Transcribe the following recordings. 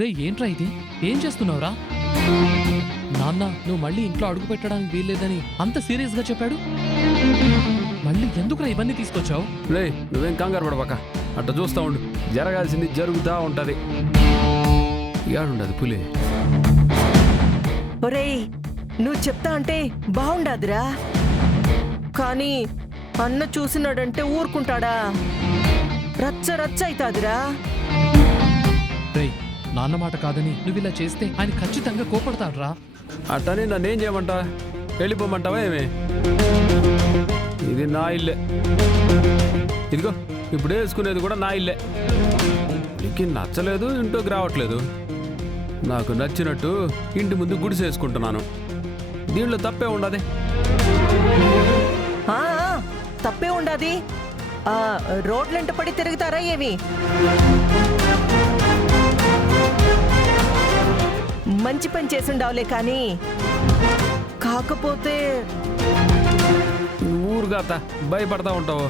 రే ఏంట్రా ఇది? ఏం చేస్తున్నావురా? నాన్న నువ్వు మళ్ళీ ఇంట్లో అడుగు పెట్టడానికి వీల్లేదని అంత సీరియస్ గా చెప్పాడు. మళ్ళీ ఎందుకురా ఇవన్నీ తీసుకొచ్చావు? రే నువ్వేం కంగారు పడబాక, అట్ట చూస్తా ఉండు, జరగాల్సింది జరుగుతా ఉంటది. ఏడుండదు పులి. ఒరేయ్ నువ్వు చెప్తా అంటే బాగుండదురా, కానీ అన్న చూసినాడంటే ఊరుకుంటాడా? రచ్చ రచ్చ అవుతాదిరా. రే నాన్న మాట కాదని నువ్వు ఇలా చేస్తే ఆయన ఖచ్చితంగా కోపడతాడ్రా. అట్టని నన్నేం చేయమంటా? వెళ్ళిపోమంటావా ఏమి? ఇది నా ఇల్లే, ఇదిగో ఇప్పుడు వేసుకునేది కూడా నా ఇల్లే. నీకు నచ్చలేదు, ఇంట్లోకి రావట్లేదు. నాకు నచ్చినట్టు ఇంటి ముందు గుడిసేసుకుంటున్నాను. దీంట్లో తప్పే ఉండదు. తప్పే ఉండదు. రోడ్లంట పడి తిరుగుతారా ఏమి? మంచి పని చేసిండావులే కానీ, కాకపోతే ఊరుగాత భయపడతా ఉంటావు.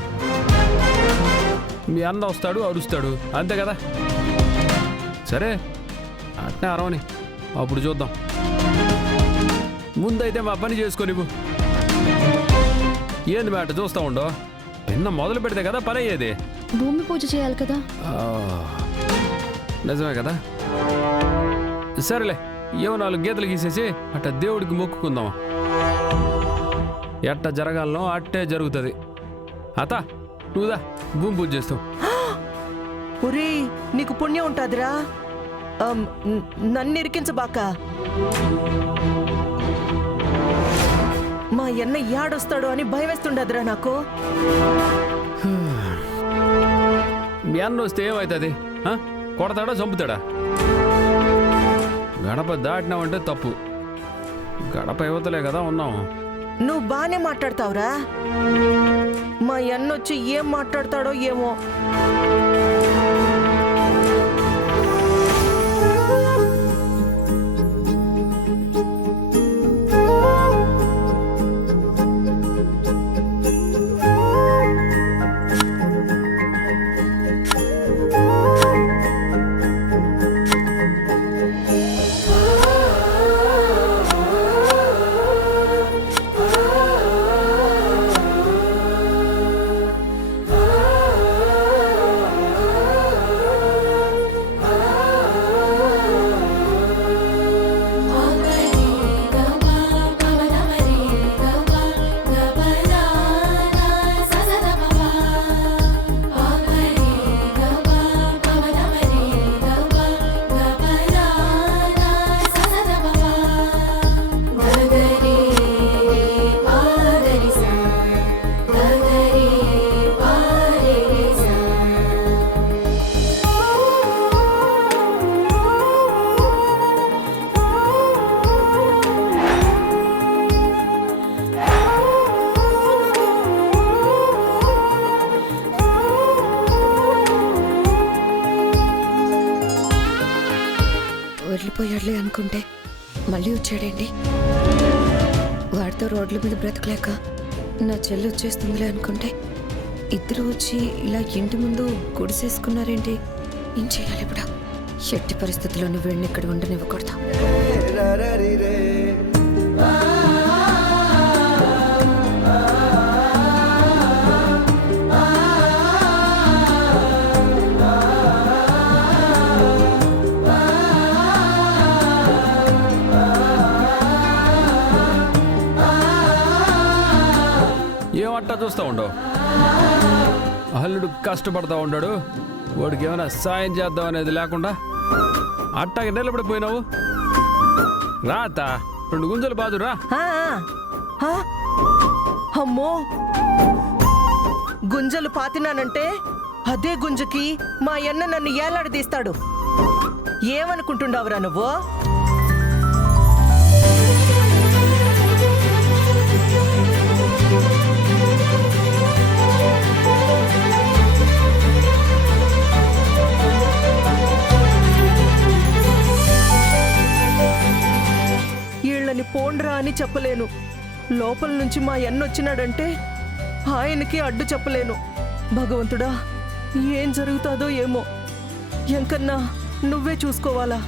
మీ అన్న వస్తాడు అరుస్తాడు అంతే కదా. సరే అట్నే అరవని, అప్పుడు చూద్దాం. ముందైతే మా పని చేసుకోనివ్వు. ఏంది మాట చూస్తా ఉండో? నిన్న మొదలు పెడితే కదా పని అయ్యేది. భూమి పూజ చేయాలి కదా. నిజమే కదా. సరేలే, ఏమో 4 గీతలు గీసేసి అట్ట దేవుడికి మొక్కుకుందాం. ఎట్ట జరగాలనో అట్టే జరుగుతుంది. అత నువ్వుదా భూమి పూజ చేస్తావు. ఒరే నీకు పుణ్యం ఉంటాదిరా, నన్ను ఇరికించబాక. మా అన్న యాడొస్తాడు అని భయం వేస్తుండదురా నాకు. మీ అన్న వస్తే ఏమవుతుంది? కొడతాడా చంపుతాడా? గడప దాటినావంటే తప్పు. గడప యువతలే కదా ఉన్నాం. నువ్వు బానే మాట్లాడతావురా, మా అన్నొచ్చి ఏం మాట్లాడతాడో ఏమో. వెళ్ళిపోయాడులే అనుకుంటే మళ్ళీ వచ్చాడండి. వాడితో రోడ్ల మీద బ్రతకలేక నా చెల్లి వచ్చేస్తుందిలే అనుకుంటే ఇద్దరు వచ్చి ఇలా ఇంటి ముందు గుడిసేసుకున్నారేంటి? ఏం చేయాలి ఇప్పుడు? ఎట్టి పరిస్థితుల్లోనూ వీడిని ఇక్కడ ఉండనివ్వకూడదు. ఏమట్టా చూస్తూ ఉండవు? అల్లుడు కష్టపడతా ఉన్నాడు, వాడికి ఏమైనా సాయం చేద్దాం అనేది లేకుండా అట్టాగే నిలబడిపోయినావు. రాత 2 గుంజలు బాదురా. అమ్మో, గుంజలు పాతినానంటే అదే గుంజకి మా అన్న నన్ను ఏలాడదీస్తాడు. ఏమనుకుంటుండవురా నువ్వు? వీళ్ళని పోండ్రా అని చెప్పలేను. లోపల నుంచి మా అన్న వచ్చినాడంటే ఆయనకి అడ్డు చెప్పలేను. భగవంతుడా, ఏం జరుగుతాదో ఏమో. ఎంకన్నా నువ్వే చూసుకోవాలా?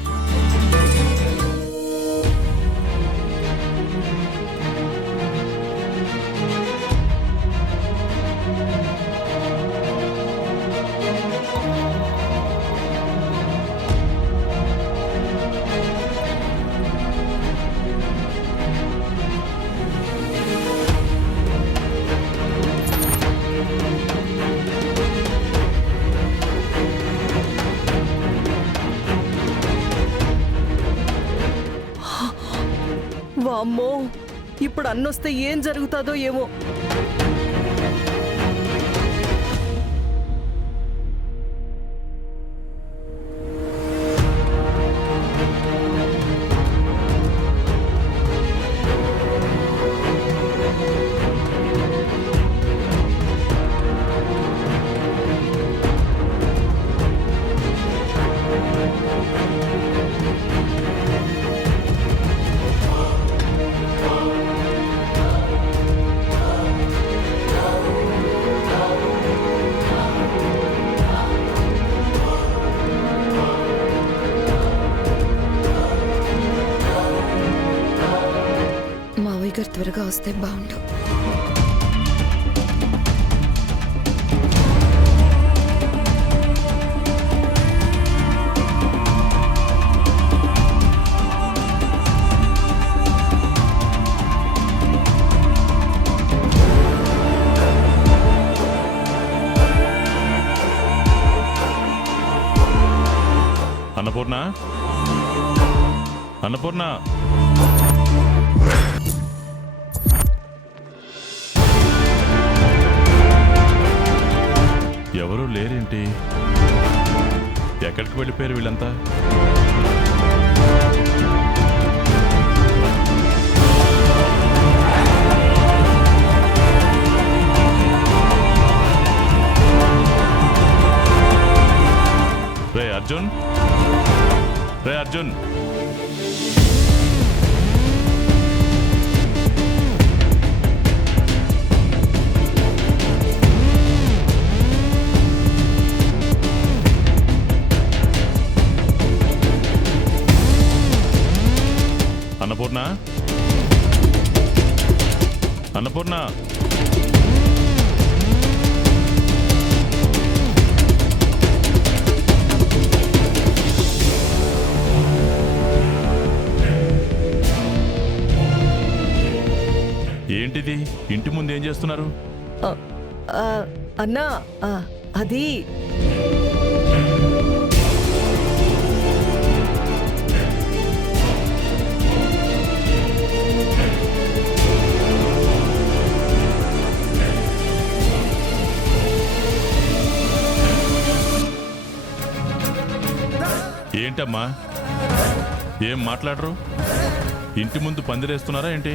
వామ్మో, ఇప్పుడు అన్నొస్తే ఏం జరుగుతాదో ఏమో. మావయ్య గారు త్వరగా వస్తే బాగుండు. అన్నపూర్ణ, అన్నపూర్ణ, ఎవరూ లేరేంటి? ఎక్కడికి వెళ్ళిపోయారు వీళ్ళంతా? రే అర్జున్, రే అర్జున్, అన్నపూర్ణ, అన్నపూర్ణ, ఏంటిది? ఇంటి ముందు ఏం చేస్తున్నారు? అన్నా, అది ఏంటమ్మా, ఏం మాట్లాడరు? ఇంటి ముందు పందిరేస్తున్నారా ఏంటి?